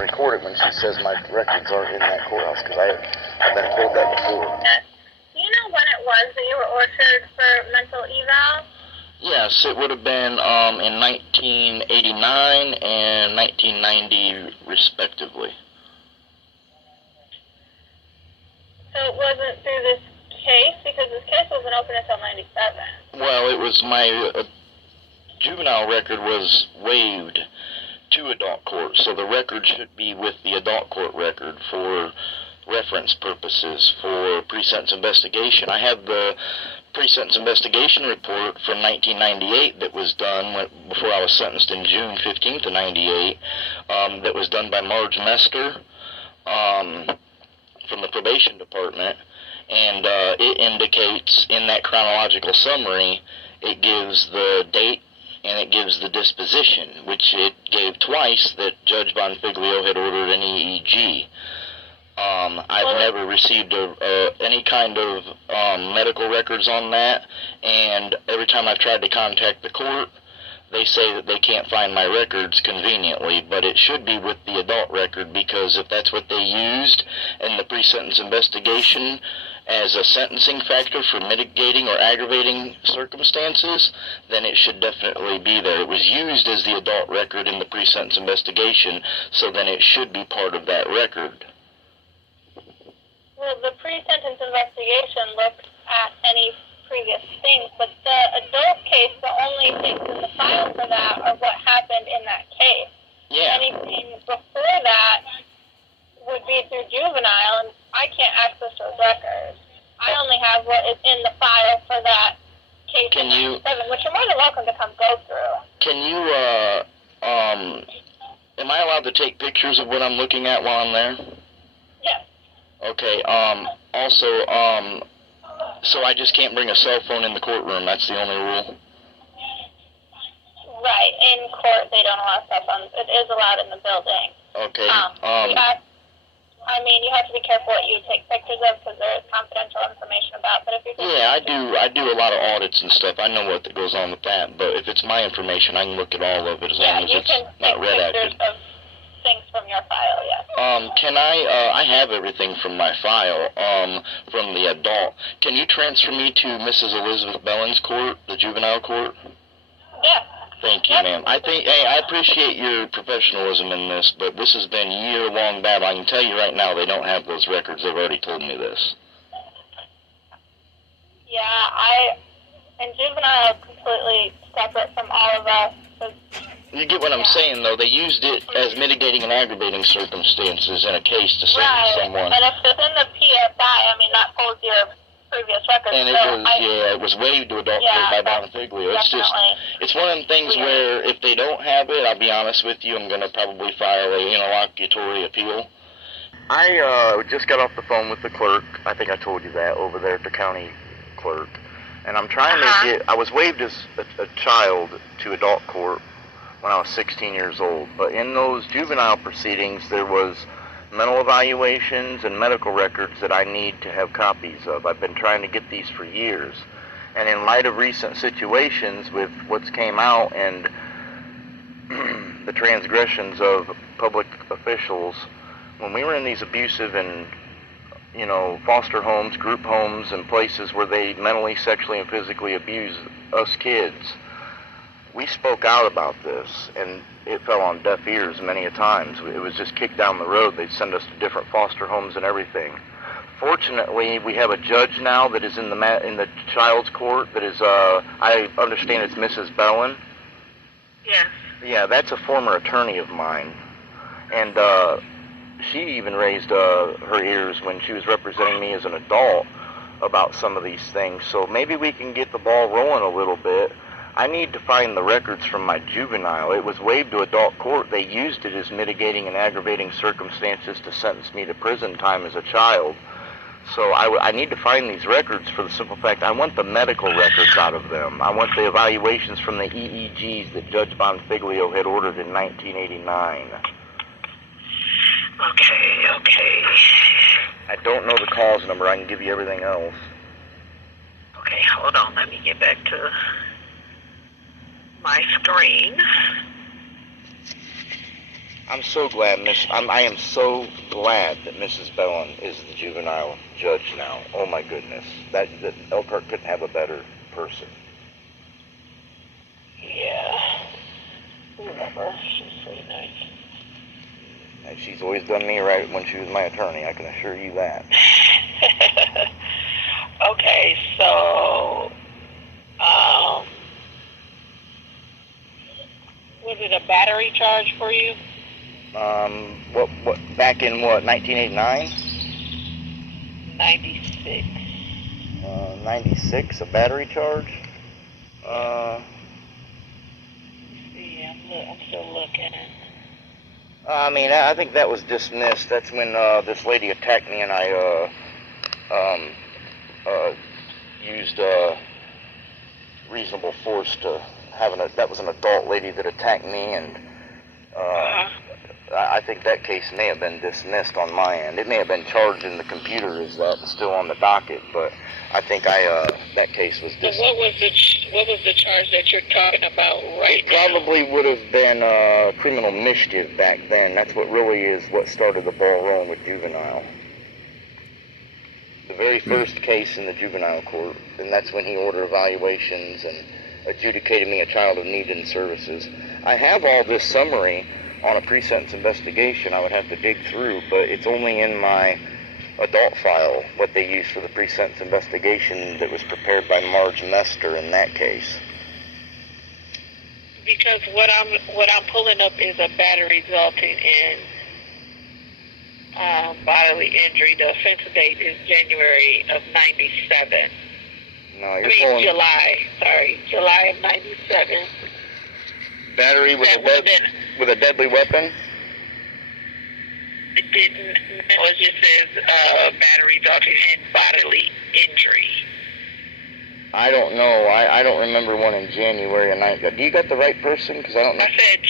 to record it when she says my records aren't in that courthouse, because I've been told that before. Do you know when it was that you were ordered for mental eval? Yes, it would have been in 1989 and 1990, respectively. So it wasn't through this case? Because this case wasn't open until 97. Well, it was my juvenile record was waived to adult court, so the record should be with the adult court record for reference purposes for pre-sentence investigation. I have the pre-sentence investigation report from 1998 that was done before I was sentenced in June 15th of 98, that was done by Marge Mester from the probation department, and it indicates in that chronological summary, it gives the date and it gives the disposition, which it gave twice, that Judge Bonfiglio had ordered an EEG. I've never received any kind of medical records on that, and every time I've tried to contact the court, they say that they can't find my records conveniently, but it should be with the adult record, because if that's what they used in the pre-sentence investigation as a sentencing factor for mitigating or aggravating circumstances, then it should definitely be there. It was used as the adult record in the pre-sentence investigation, so then it should be part of that record. Well, the pre-sentence investigation looks at any previous things, but the adult case, the only things in the file for that are what happened in that case. Yeah. Anything before that would be through juvenile, and I can't access those records. I only have what is in the file for that case in 97, which you're more than welcome to come go through. Can you, am I allowed to take pictures of what I'm looking at while I'm there? Yes. Okay, also, so I just can't bring a cell phone in the courtroom, that's the only rule? Right, in court they don't allow cell phones. It is allowed in the building. Okay, you have to be careful what you take pictures of, because there is confidential information about, but if you're yeah, I do a lot of audits and stuff, I know what goes on with that, but if it's my information, I can look at all of it as long as it's not redacted. Of things from your file, yes. Can I have everything from my file, from the adult. Can you transfer me to Mrs. Elizabeth Bellin's court, the juvenile court? Yes. Thank you, ma'am. I appreciate your professionalism in this, but this has been a year-long battle. I can tell you right now they don't have those records. They've already told me this. Yeah, and juvenile is completely separate from all of us. You get what I'm saying, though. They used it as mitigating and aggravating circumstances in a case to sentence someone. And if it's in the PSI, that pulls your previous records. And it was waived to adult court by Bonfiglio. It's one of them things where if they don't have it, I'll be honest with you, I'm going to probably file a interlocutory appeal. I just got off the phone with the clerk. I think I told you that over there at the county clerk. And I'm trying to I was waived as a child to adult court when I was 16 years old. But in those juvenile proceedings, there was mental evaluations and medical records that I need to have copies of. I've been trying to get these for years. And in light of recent situations with what's came out and the transgressions of public officials, when we were in these abusive and foster homes, group homes, and places where they mentally, sexually, and physically abuse us kids, we spoke out about this, and it fell on deaf ears many a times. It was just kicked down the road. They'd send us to different foster homes and everything. Fortunately, we have a judge now that is in the child's court that is, I understand it's Mrs. Bellin. Yes. Yeah, that's a former attorney of mine. And she even raised her ears when she was representing me as an adult about some of these things. So maybe we can get the ball rolling a little bit. I need to find the records from my juvenile. It was waived to adult court. They used it as mitigating and aggravating circumstances to sentence me to prison time as a child. So I need to find these records for the simple fact I want the medical records out of them. I want the evaluations from the EEGs that Judge Bonfiglio had ordered in 1989. Okay. I don't know the cause number. I can give you everything else. Okay, hold on. Let me get back to my screen. I'm so glad, I am so glad that Mrs. Bellin is the juvenile judge now. Oh my goodness, that Elkhart couldn't have a better person. Yeah. Whatever. She's pretty nice. And she's always done me right when she was my attorney, I can assure you that. Okay, so, was it a battery charge for you? What, back in what, 1989? 96. 96, a battery charge? Yeah, I'm still looking. I mean, I think that was dismissed. That's when, this lady attacked me and I, used, reasonable force to that was an adult lady that attacked me, and, I think that case may have been dismissed on my end. It may have been charged in the computer as that, still on the docket, but I think that case was dismissed. So what was the charge that you're talking about right now? It probably would have been criminal mischief back then. That's what really is what started the ball rolling with juvenile. The very first case in the juvenile court, and that's when he ordered evaluations and adjudicated me a child of need and services. I have all this summary on a pre-sentence investigation. I would have to dig through, but it's only in my adult file what they used for the pre-sentence investigation that was prepared by Marge Mester in that case. Because what I'm pulling up is a battery resulting in bodily injury. The offense date is January of 97. No, you're pulling July of 97. Battery with a deadly weapon? It didn't. It just says battery resulting in bodily injury. I don't know. I don't remember one in January of Do you got the right person? Because I don't know. I said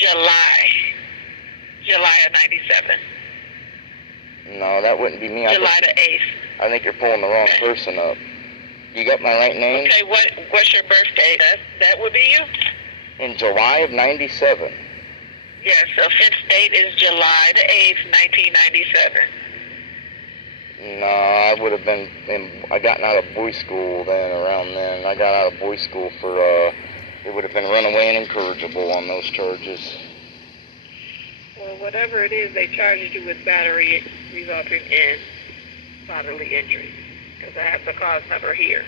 July of 97. No, that wouldn't be me. July the 8th. I think you're pulling the wrong person up. You got my right name? Okay, what's your birthday? That would be you? In July of 97. Yes, the offense date is July the 8th, 1997. No, I would have been I gotten out of boys' school around then. I got out of boys' school for, it would have been runaway and incorrigible on those charges. Well, whatever it is, they charged you with battery resulting in bodily injury. Because I have the cause number here.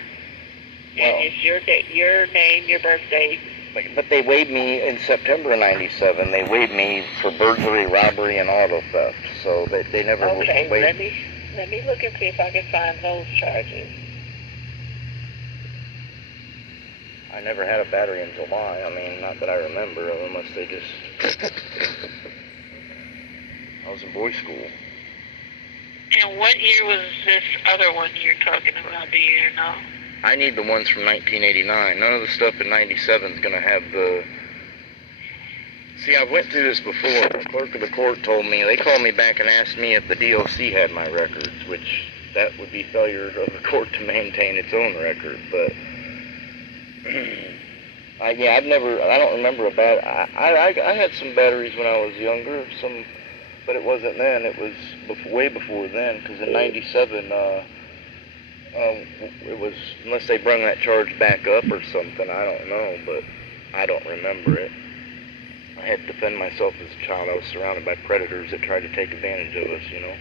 Well, and it's your name, your birthday. But they waived me in September of 97. They waived me for burglary, robbery, and auto theft. So they never waived. Okay, let me look and see if I can find those charges. I never had a battery in July. I mean, not that I remember, unless they just... I was in boys' school. And what year was this other one you're talking about? Do you know? I need the ones from 1989. None of the stuff in 97 is going to have the... See, I've went through this before. The clerk of the court told me, they called me back and asked me if the DOC had my records, which that would be failure of the court to maintain its own record. But, I don't remember a I had some batteries when I was younger, but it wasn't then. It was way before then, because in 97, it was, unless they brought that charge back up or something, I don't know, but I don't remember it. I had to defend myself as a child. I was surrounded by predators that tried to take advantage of us, you know.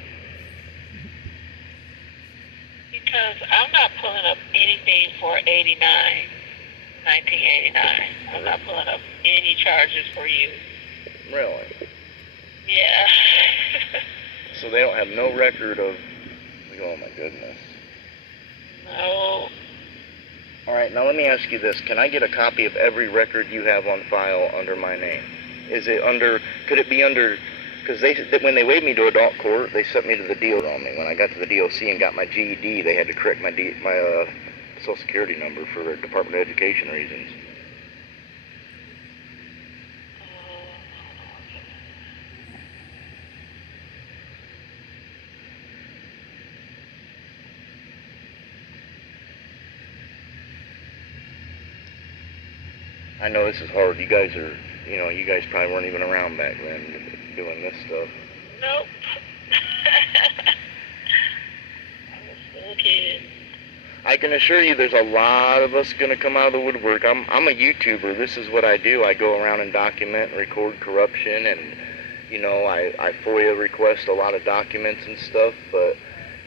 Because I'm not pulling up anything for 1989. I'm not pulling up any charges for you. Really? Yeah. So they don't have no record of... Oh, my goodness. No. All right, now let me ask you this. Can I get a copy of every record you have on file under my name? Is it under... Could it be under... Because when they waived me to adult court, they sent me to the DOC on me. When I got to the DOC and got my GED, they had to correct my Social Security number for Department of Education reasons. I know this is hard. You guys probably weren't even around back then. doing this stuff. Nope. I'm still a kid. I can assure you there's a lot of us going to come out of the woodwork. I'm a YouTuber. This is what I do. I go around and document and record corruption, and, you know, I FOIA request a lot of documents and stuff, but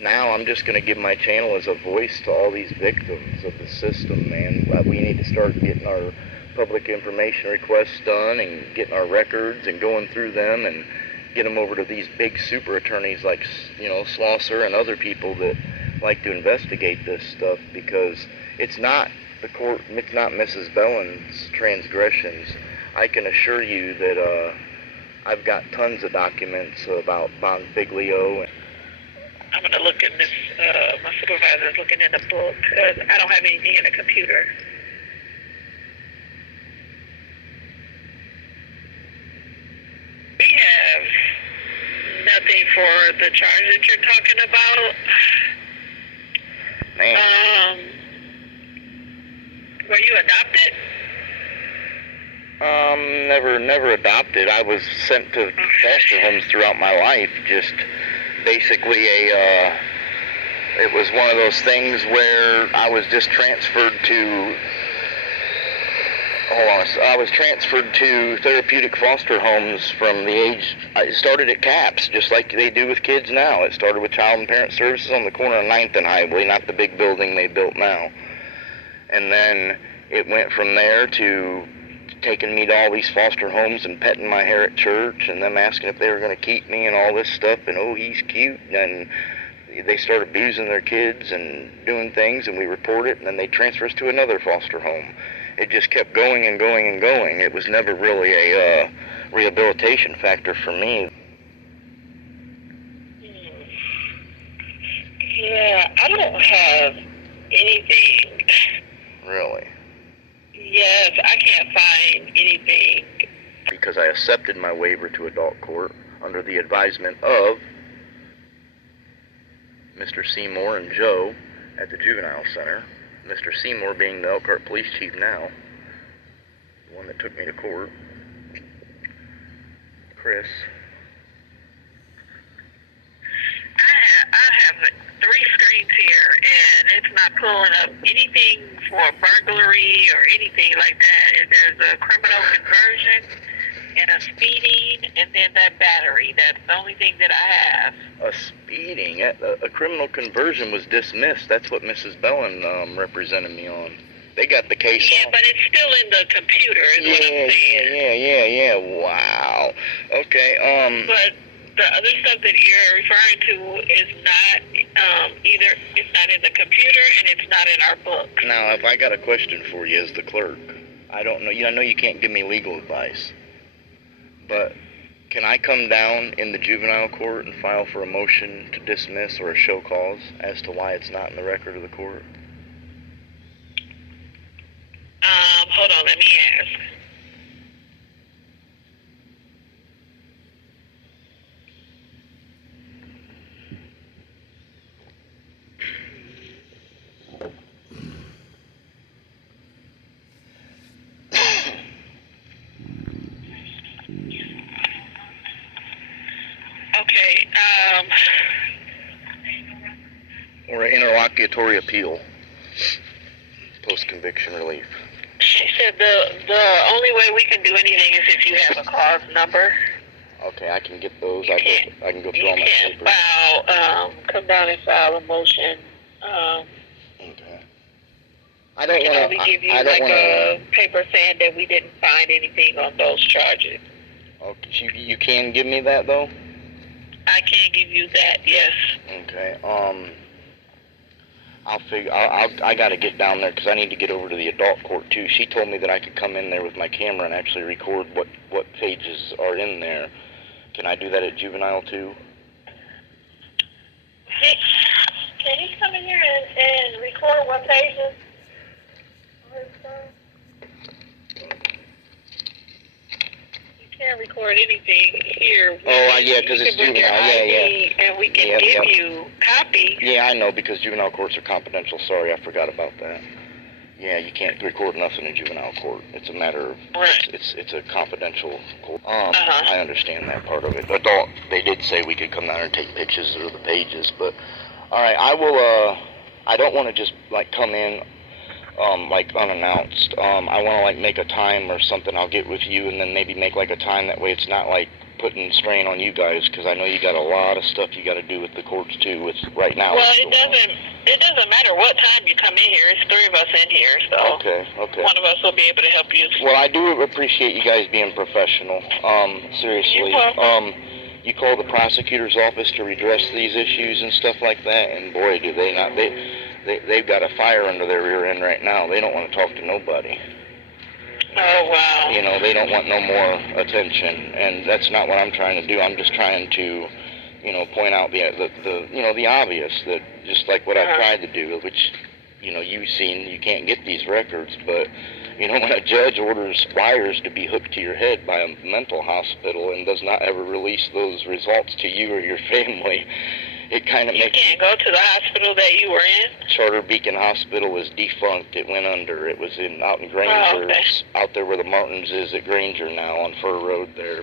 now I'm just going to give my channel as a voice to all these victims of the system, man. We need to start getting our public information requests done and getting our records and going through them and get them over to these big super attorneys like, you know, Schlosser and other people that like to investigate this stuff, because it's not the court, it's not Mrs. Bellin's transgressions. I can assure you that I've got tons of documents about Bonfiglio. I'm going to look in this, my supervisor's looking in the book, because I don't have anything in the computer. We have nothing for the charge that you're talking about. Man. Were you adopted? Never adopted. I was sent to foster homes throughout my life. Just basically it was one of those things where I was just transferred to, I was transferred to therapeutic foster homes from the age, I started at CAPS, just like they do with kids now. It started with Child and Parent Services on the corner of 9th and Highway, not the big building they built now. And then it went from there to taking me to all these foster homes and petting my hair at church and them asking if they were going to keep me and all this stuff, and oh, he's cute, and they start abusing their kids and doing things, and we report it, and then they transfer us to another foster home. It just kept going and going and going. It was never really a rehabilitation factor for me. Yeah, I don't have anything. Really? Yes, I can't find anything. Because I accepted my waiver to adult court under the advisement of Mr. Seymour and Joe at the juvenile center. Mr. Seymour being the Elkhart police chief now, the one that took me to court. Chris. I have 3 screens here, and it's not pulling up anything for burglary or anything like that. There's a criminal conversion and a speeding, and then that battery. That's the only thing that I have. A speeding? A criminal conversion was dismissed. That's what Mrs. Bellin represented me on. They got the case Yeah, on. but it's still in the computer, is what I'm saying. Yeah. Wow. Okay, But the other stuff that you're referring to is not either, it's not in the computer and it's not in our book. Now, if I got a question for you as the clerk, I don't know, I know you can't give me legal advice, but can I come down in the juvenile court and file for a motion to dismiss or a show cause as to why it's not in the record of the court? Hold on, let me ask. Okay, Or an interlocutory appeal, post-conviction relief. she said the only way we can do anything is if you have a cause number. Okay, I can get those. I can go through all my You can't papers. file, come down and file a motion. Okay. I don't We can want only give you I don't like want a paper saying that we didn't find anything on those charges. Okay, you can give me that though. I can give you that, yes. Okay. I'll figure. I got to get down there because I need to get over to the adult court too. She told me that I could come in there with my camera and actually record what pages are in there. Can I do that at juvenile too? Can you come in here and record what pages? You can't record anything here. Oh, yeah, because it's You can bring your juvenile. Yeah. ID and we can give you copies. Yeah, I know, because juvenile courts are confidential. Sorry, I forgot about that. Yeah, you can't record nothing in juvenile court. It's a matter of, right. it's a confidential court. I understand that part of it. Adult, they did say we could come down and take pictures of the pages, but, alright, I will, I don't want to just, like, come in, like, unannounced. I want to, like, make a time or something. I'll get with you and then maybe make, like, a time. That way it's not, like, putting strain on you guys, because I know you got a lot of stuff you got to do with the courts too. With right now. Well, it doesn't matter what time you come in here. It's 3 of us in here, so okay. One of us will be able to help you. Well, I do appreciate you guys being professional. Seriously. You call the prosecutor's office to redress these issues and stuff like that, and boy, do they not. They've got a fire under their rear end right now. They don't want to talk to nobody. Oh, wow. You know, they don't want no more attention, and that's not what I'm trying to do. I'm just trying to, you know, point out the you know, the obvious, that just like what I've tried to do, which, you know, you've seen, you can't get these records, but, you know, when a judge orders wires to be hooked to your head by a mental hospital and does not ever release those results to you or your family, it kind of makes... You can't go to the hospital that you were in? Charter Beacon Hospital was defunct. It went under. It was out in Granger, out there where the Martins is at Granger now on Fur Road there.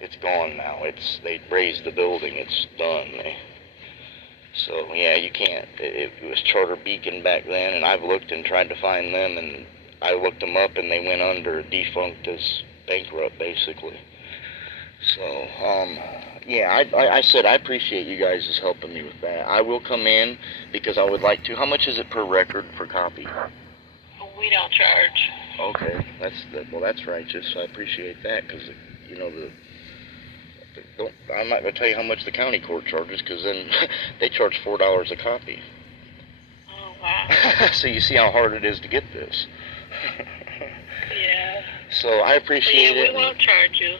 It's gone now. They raised the building. It's done. So yeah, you can't. It was Charter Beacon back then, and I've looked and tried to find them, and I looked them up, and they went under, defunct as bankrupt basically. So yeah, I said I appreciate you guys helping me with that. I will come in because I would like to. How much is it per record per copy? We don't charge. Okay, that's righteous. I appreciate that, because you know I'm not going to tell you how much the county court charges, because then they charge $4 a copy. Oh wow! So you see how hard it is to get this. Yeah. So I appreciate it. We won't charge you.